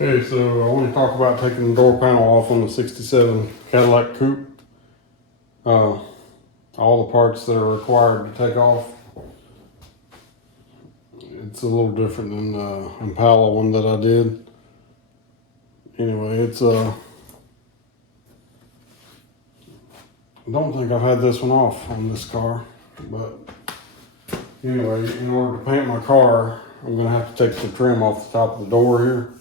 Okay, so I want to talk about taking the door panel off on the 67 Cadillac Coupe. All the parts that are required to take off. It's a little different than the Impala one that I did. Anyway, I don't think I've had this one off on this car, but anyway, in order to paint my car, I'm gonna have to take the trim off the top of the door here.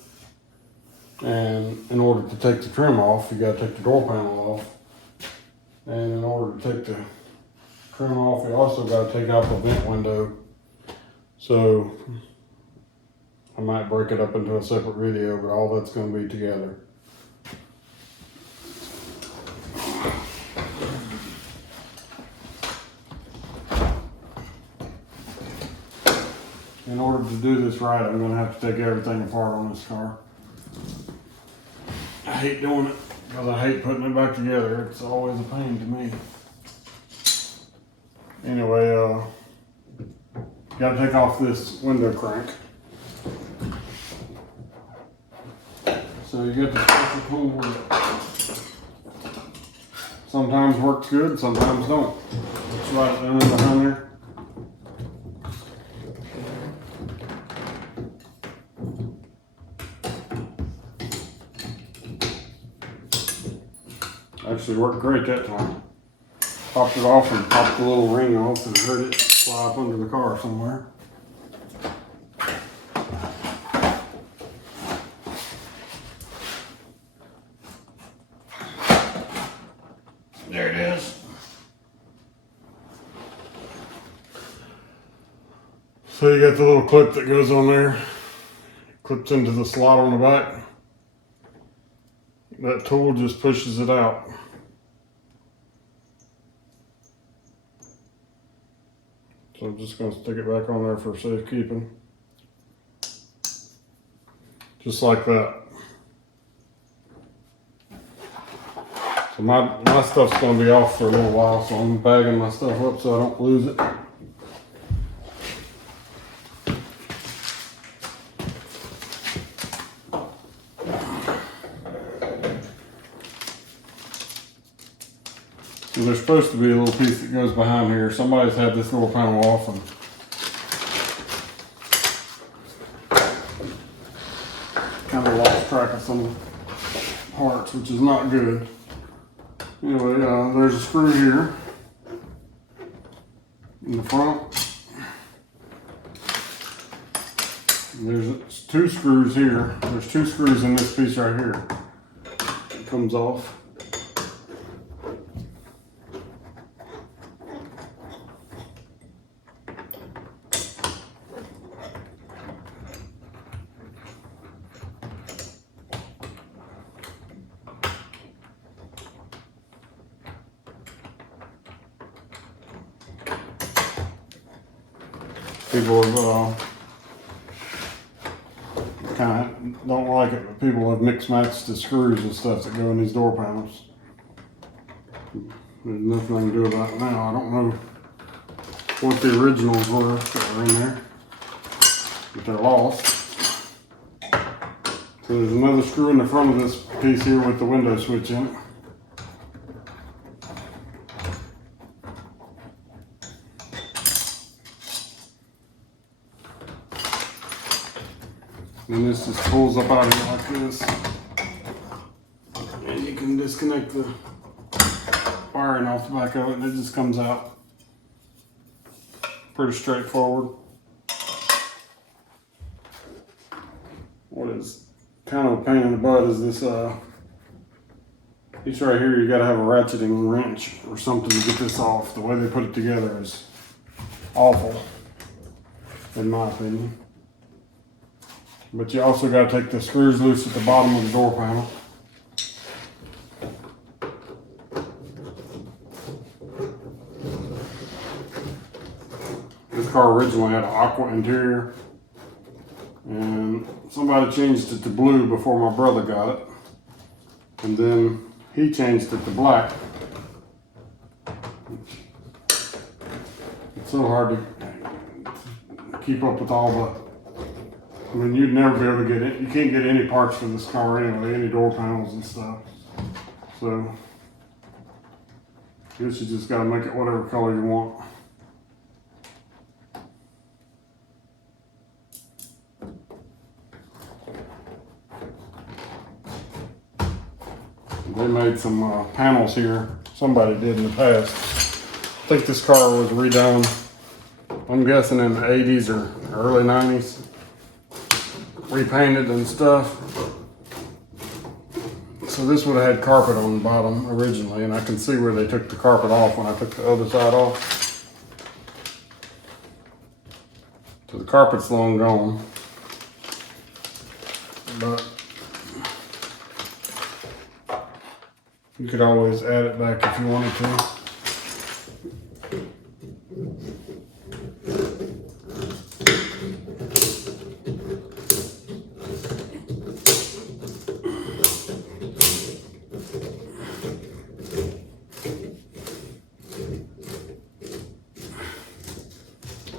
And in order to take the trim off, you gotta take the door panel off. And in order to take the trim off, you also gotta take out the vent window. So I might break it up into a separate video, but all that's gonna be together. In order to do this right, I'm gonna have to take everything apart on this car. I hate doing it because I hate putting it back together. It's always a pain to me. Anyway, gotta take off this window crank. So you get the special tool with it. Sometimes works good, sometimes don't. It's right down in behind there. Actually worked great that time. Popped it off and popped the little ring off and heard it fly up under the car somewhere. There it is. So you got the little clip that goes on there. Clips into the slot on the back. That tool just pushes it out. So I'm just going to stick it back on there for safekeeping. Just like that. So my stuff's going to be off for a little while, so I'm bagging my stuff up so I don't lose it. So there's supposed to be a little piece that goes behind here. Somebody's had this little panel off and kind of lost track of some parts, which is not good. Anyway, there's a screw here in the front. There's two screws here. There's two screws in this piece right here. It comes off. People have kind of don't like it, but people have mixed matched the screws and stuff that go in these door panels. There's nothing I can do about it now. I don't know what the originals were that were in there, but they're lost. So there's another screw in the front of this piece here with the window switch in it. And this just pulls up out of here like this. And you can disconnect the wiring off the back of it and it just comes out. Pretty straightforward. What is kind of a pain in the butt is this piece right here. You gotta have a ratcheting wrench or something to get this off. The way they put it together is awful, in my opinion. But you also got to take the screws loose at the bottom of the door panel. This car originally had an aqua interior, and somebody changed it to blue before my brother got it, and then he changed it to black. It's so hard to keep up with all the mean, you'd never be able to get it. You can't get any parts for this car anyway, any door panels and stuff. So, I guess you just gotta make it whatever color you want. They made some panels here. Somebody did in the past. I think this car was redone, I'm guessing in the 80s or early 90s. Repainted and stuff. So this would have had carpet on the bottom originally, and I can see where they took the carpet off when I took the other side off. So the carpet's long gone. But you could always add it back if you wanted to.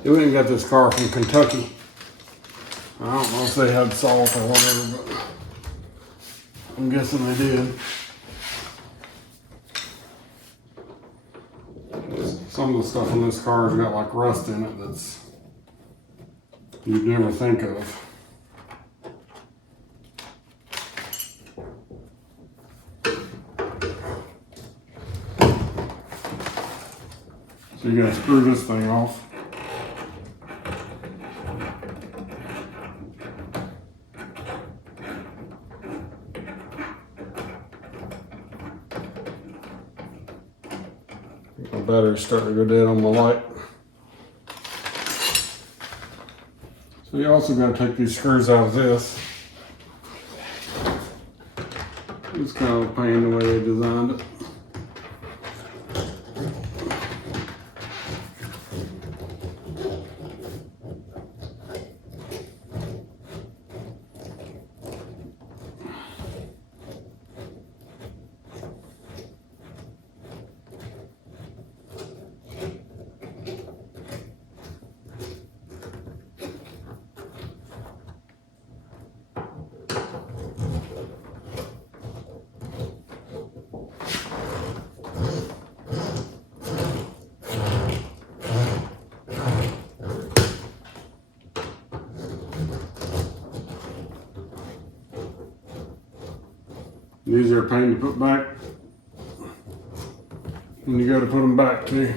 We went and got this car from Kentucky. I don't know if they had salt or whatever, but I'm guessing they did. Some of the stuff in this car has got like rust in it that's you'd never think of. So you gotta screw this thing off. My battery's starting to go dead on the light. So you also got to take these screws out of this. It's kind of a pain the way they designed it. These are a pain to put back when you go to put them back too.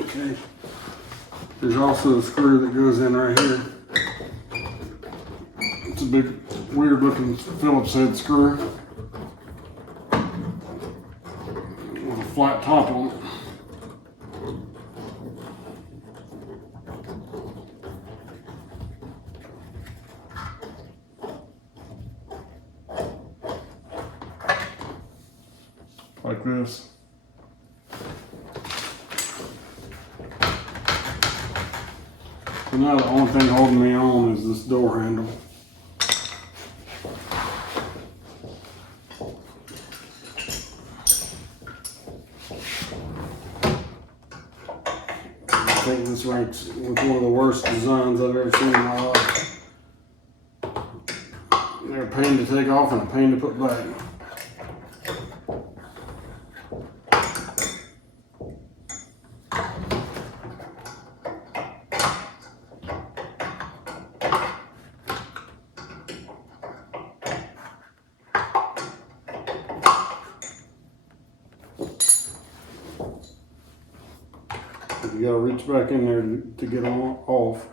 Okay. There's also a screw that goes in right here. It's a big, weird looking Phillips head screw with a flat top on it. Like this. So now the only thing holding me on is this door handle. I think this ranks with one of the worst designs I've ever seen in my life. They're a pain to take off and a pain to put back. You gotta reach back in there to get them off.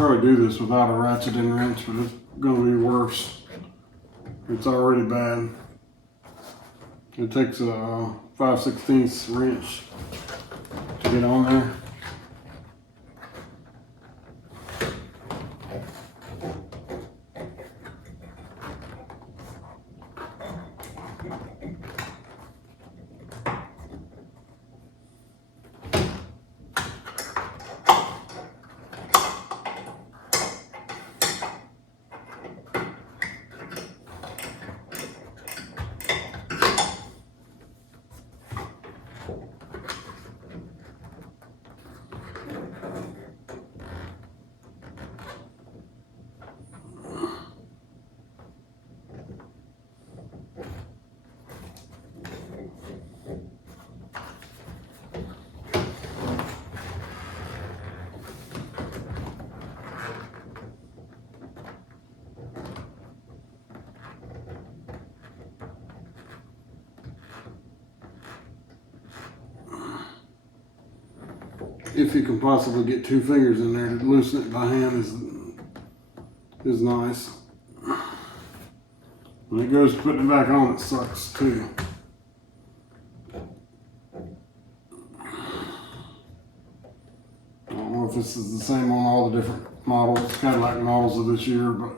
probably do this without a ratchet and wrench, but it's gonna be worse. It's already bad. It takes a 5/16 wrench to get on there. If you can possibly get 2 fingers in there to loosen it by hand is nice. When it goes to putting it back on, it sucks too. I don't know if this is the same on all the different models, Cadillac models of this year, but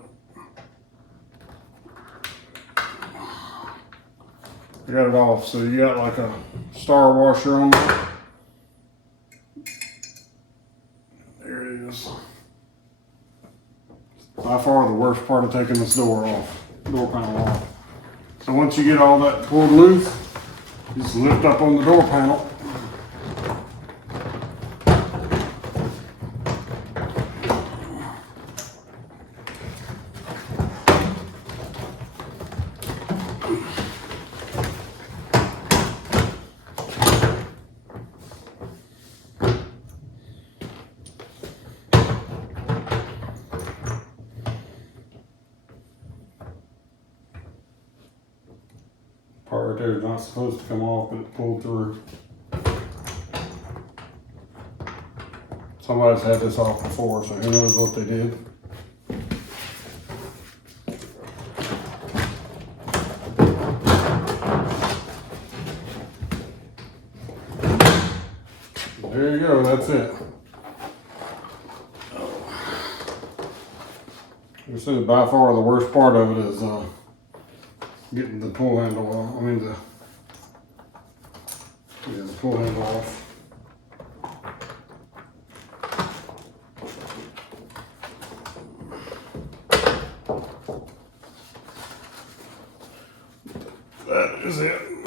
I got it off. So you got like a star washer on there. There it is. By far the worst part of taking this door panel off. So once you get all that pulled loose, just lift up on the door panel. Part right there is not supposed to come off, but it pulled through. Somebody's had this off before, so who knows what they did. There you go, that's it. Like I said, by far the worst part of it is getting the pull handle off. The pull handle off. That is it.